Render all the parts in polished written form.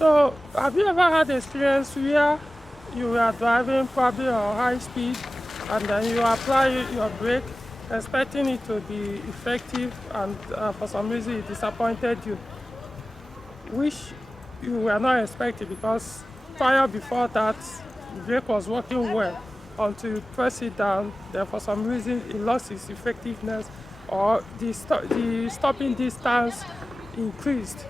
So, have you ever had experience where you are driving probably on high speed and then you apply your brake expecting it to be effective and for some reason it disappointed you, which you were not expecting because prior before that the brake was working well until you press it down, then for some reason it lost its effectiveness or the stopping distance increased.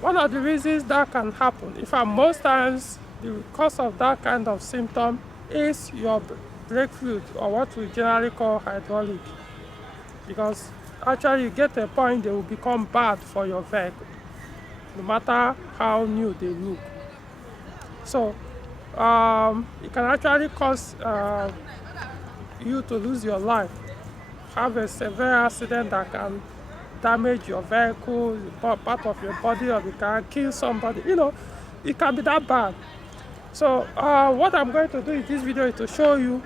One of the reasons that can happen, in fact most times the cause of that kind of symptom is your brake fluid, or what we generally call hydraulic, because actually you get a point they will become bad for your vehicle no matter how new they look. So it can actually cause you to lose your life, have a severe accident that can damage your vehicle, part of your body, or it can kill somebody. It can be that bad. So what I'm going to do in this video is to show you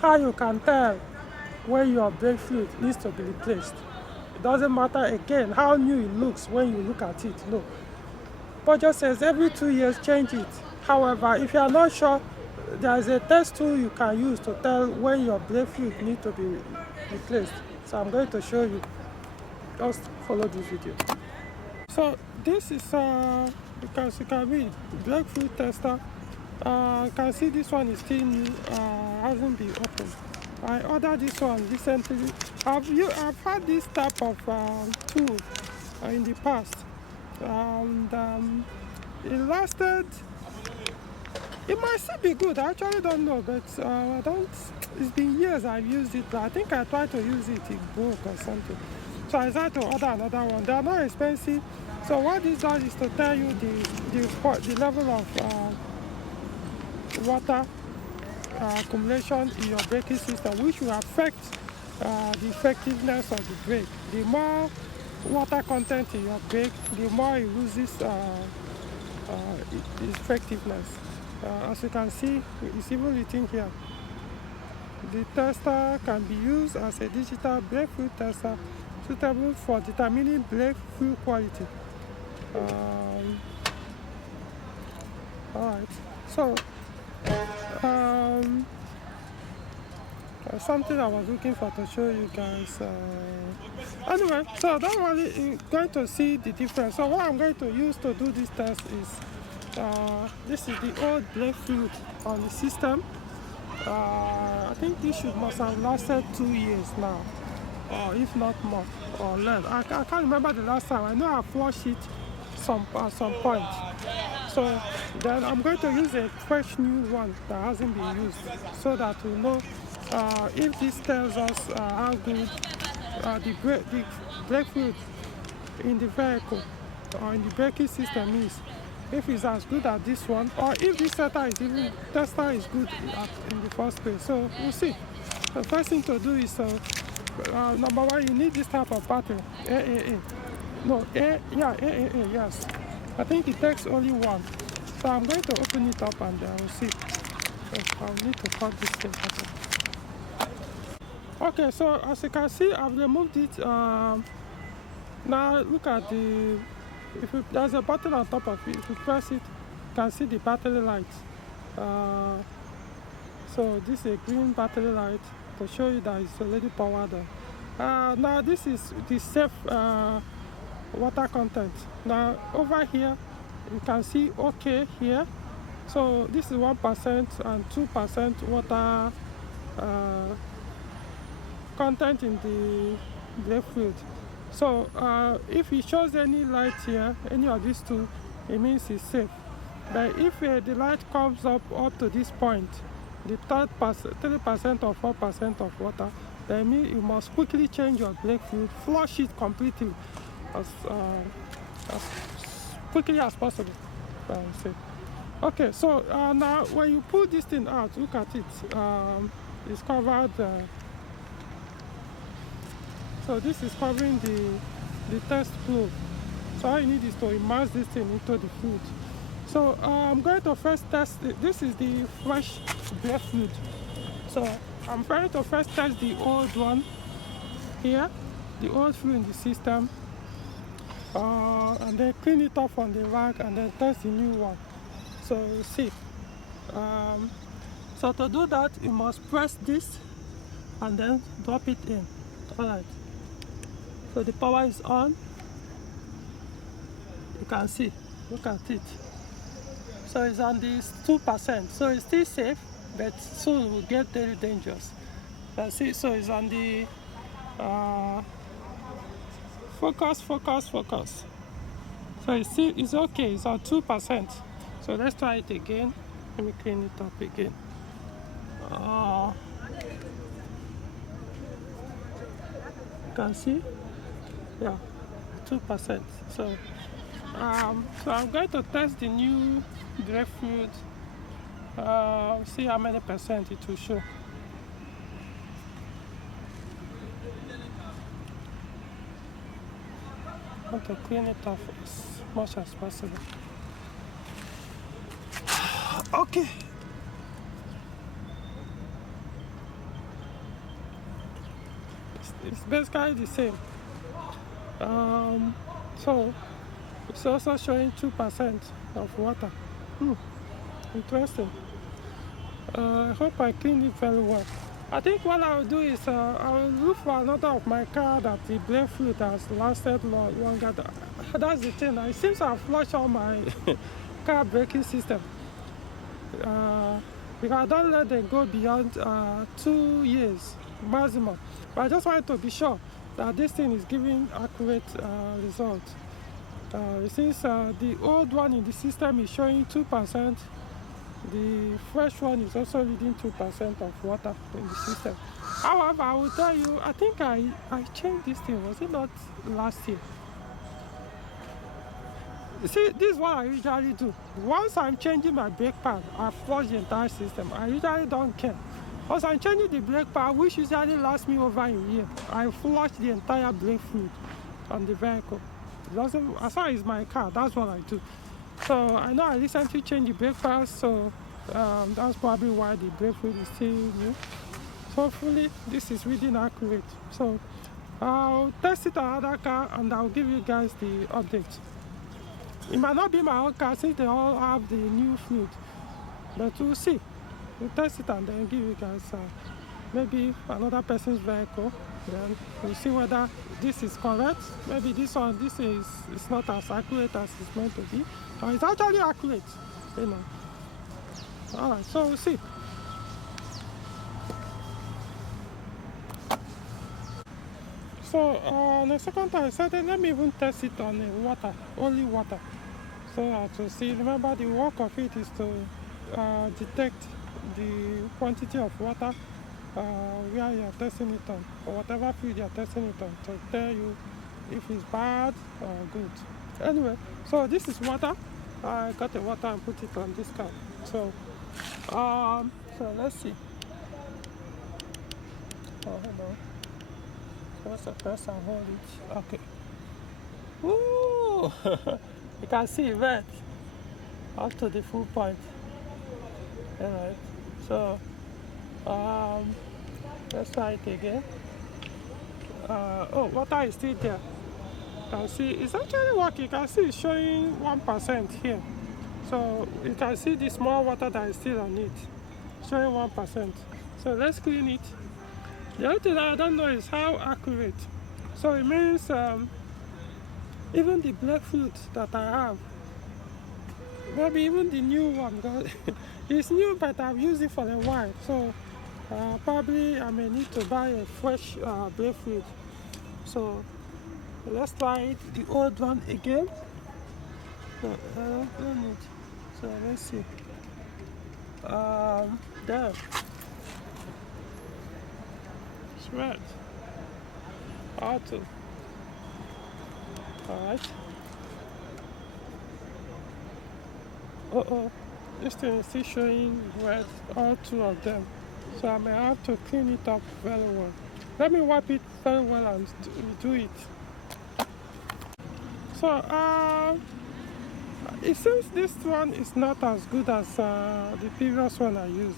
how you can tell when your brake fluid needs to be replaced. It doesn't matter again how new it looks when you look at it. No. Peugeot says every 2 years change it. However, if you are not sure, there is a test tool you can use to tell when your brake fluid needs to be replaced. So I'm going to show you. Just follow this video. So this is because you can read brake fluid tester. You can see this one is still new, hasn't been opened. I ordered this one recently. I've had this type of tool in the past, and it lasted. It might still be good. I actually don't know, but I don't. It's been years I've used it. But I think I tried to use it, it broke or something. So I decided to order another one. They are not expensive. So what this does is to tell you the level of water accumulation in your braking system, which will affect the effectiveness of the brake. The more water content in your brake, the more it loses its effectiveness. As you can see, it's even written here. The tester can be used as a digital brake fluid tester suitable for determining brake fluid quality. Alright, so something I was looking for to show you guys. Anyway, so don't worry, you're going to see the difference. So what I'm going to use to do this test is this is the old brake fluid on the system. I think this must have lasted 2 years now, or if not more or less. I can't remember the last time. I know I flushed it at some point. So then I'm going to use a fresh new one that hasn't been used, so that we know if this tells us how good the brake fluid in the vehicle or in the braking system is. If it's as good as this one, or if this tester is good in the first place. So we'll see. The first thing to do is number one, you need this type of battery. AAA. No, AAA, yes. I think it takes only one. So I'm going to open it up and we'll see. So I'll need to cut this thing. Okay, so as you can see, I've removed it. Now look at there's a button on top of it. If you press it, you can see the battery light. So this is a green battery light to show you that it's already powered on. Now this is the safe water content. Now over here you can see okay here. So this is 1% and 2% water content in the brake fluid. So if it shows any light here, any of these two, it means it's safe. But if the light comes up to this point, the 3% or 4% of water, then means you must quickly change your brake fluid, flush it completely as quickly as possible. Okay, so now when you pull this thing out, look at it. It's covered. So this is covering the test fluid. So all you need is to immerse this thing into the fluid. So I'm going to first test it. This is the fresh brake fluid. So I'm going to first test the old one here, the old fluid in the system. and then clean it off on the rag and then test the new one. So you see. So to do that, you must press this and then drop it in. Alright. So the power is on. You can see. Look at it. So it's on this 2%. So it's still safe, but soon it will get very dangerous. You can see. So it's on the focus. So it's okay. It's on 2%. So let's try it again. Let me clean it up again. You can see, yeah, 2%. So I'm going to test the new grapefruit. See how many percent it will show. I want to clean it off as much as possible. Okay. It's basically the same. So it's also showing 2% of water. Interesting. I hope I cleaned it very well. I think what I'll do is I'll look for another of my car that the grapefruit has lasted longer. That's the thing. It seems I've flushed all my car braking system. Because I don't let them go beyond 2 years maximum. But I just wanted to be sure that this thing is giving accurate results. Since the old one in the system is showing 2%, the fresh one is also reading 2% of water in the system. However, I will tell you, I think I changed this thing. Was it not last year? See, this is what I usually do. Once I'm changing my brake pad, I flush the entire system. I usually don't care. Once I'm changing the brake pad, which usually lasts me over a year, I flush the entire brake fluid on the vehicle. As far as my car, that's what I do. So I know I recently changed the brake pads, so that's probably why the brake fluid is still new. So hopefully this is reading accurate. So I'll test it on another car and I'll give you guys the update. It might not be my own car since they all have the new fluid, but we'll see. We'll test it and then give you guys maybe another person's vehicle. Then we'll see whether this is correct. Maybe this is not as accurate as it's meant to be. Or it's actually accurate, you know. Alright, so we'll see. So the second time I said, let me even test it on water, only water. So to see, remember the work of it is to detect the quantity of water where you are testing it on, or whatever field you are testing it on, to tell you if it's bad or good. Anyway, so this is water. I got the water and put it on this car. So let's see. Oh, hello. First I press and hold it. Okay. Woo! You can see red up to the full point. Alright. So let's try it again. Water is still there. You can see it's actually working. You can see it's showing 1% here. So you can see the small water that is still on it, showing 1%. So let's clean it. The only thing that I don't know is how accurate. So it means even the black fruit that I have, maybe even the new one, because it's new but I've used it for a while. So probably I may need to buy a fresh black fruit. So let's try it, the old one again. So let's see. There. It's red. Auto. Alright. This thing is still showing red, all two of them. So I may have to clean it up very well. Let me wipe it very well and do it. So it seems this one is not as good as the previous one I used.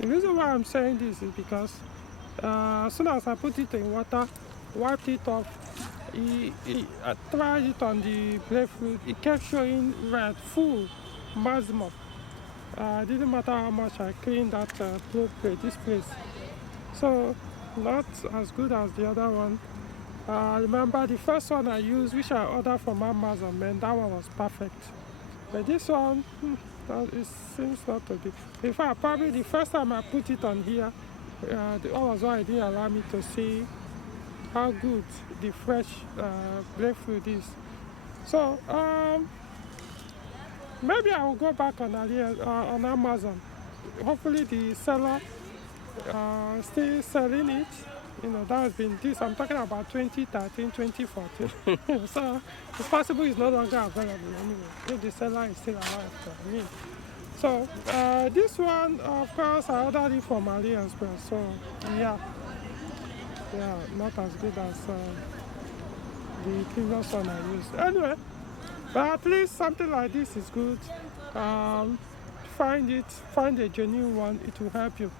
The reason why I'm saying this is because as soon as I put it in water, wiped it off, I tried it on the brake fluid. It kept showing red, full, maximum. Didn't matter how much I cleaned that this place. So not as good as the other one. I remember the first one I used, which I ordered from Amazon, man, that one was perfect. But this one, it seems not to be. In fact, probably the first time I put it on here, that was why it didn't allow me to see how good the fresh brake fluid is. So maybe I will go back on on Amazon. Hopefully the seller still selling it. You know, that has been this. I'm talking about 2013, 2014. So it's possible it's no longer available anyway. If the seller is still alive, I mean. So this one, of course, I ordered it from AliExpress. So yeah, not as good as the previous one I used. Anyway, but at least something like this is good. Find a genuine one. It will help you.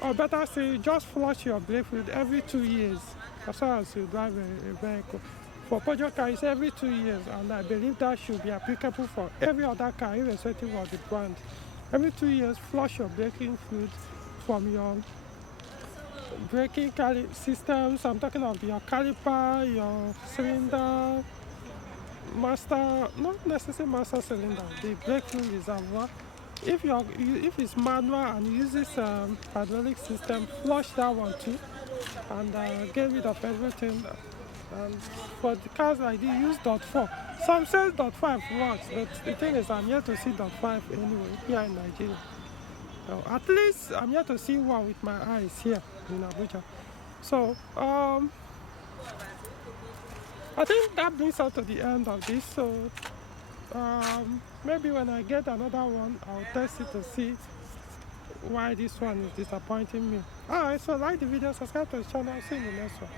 Or better say, just flush your brake fluid every 2 years, as far as you drive a vehicle. For Peugeot car, it's every 2 years, and I believe that should be applicable for every other car, irrespective of the brand. Every 2 years, flush your braking fluid from your braking systems. I'm talking of your caliper, your cylinder, master, not necessarily master cylinder, the brake fluid reservoir. If it's manual and uses hydraulic system, flush that one too, and get rid of everything. And for the cars like this, use .4. Some say .5 works, but the thing is, I'm yet to see .5 anyway here in Nigeria. So at least I'm yet to see one with my eyes here in Abuja. So I think that brings us to the end of this. So maybe when I get another one, I'll test it to see why this one is disappointing me. Alright, so like the video, subscribe to the channel, see you in the next one.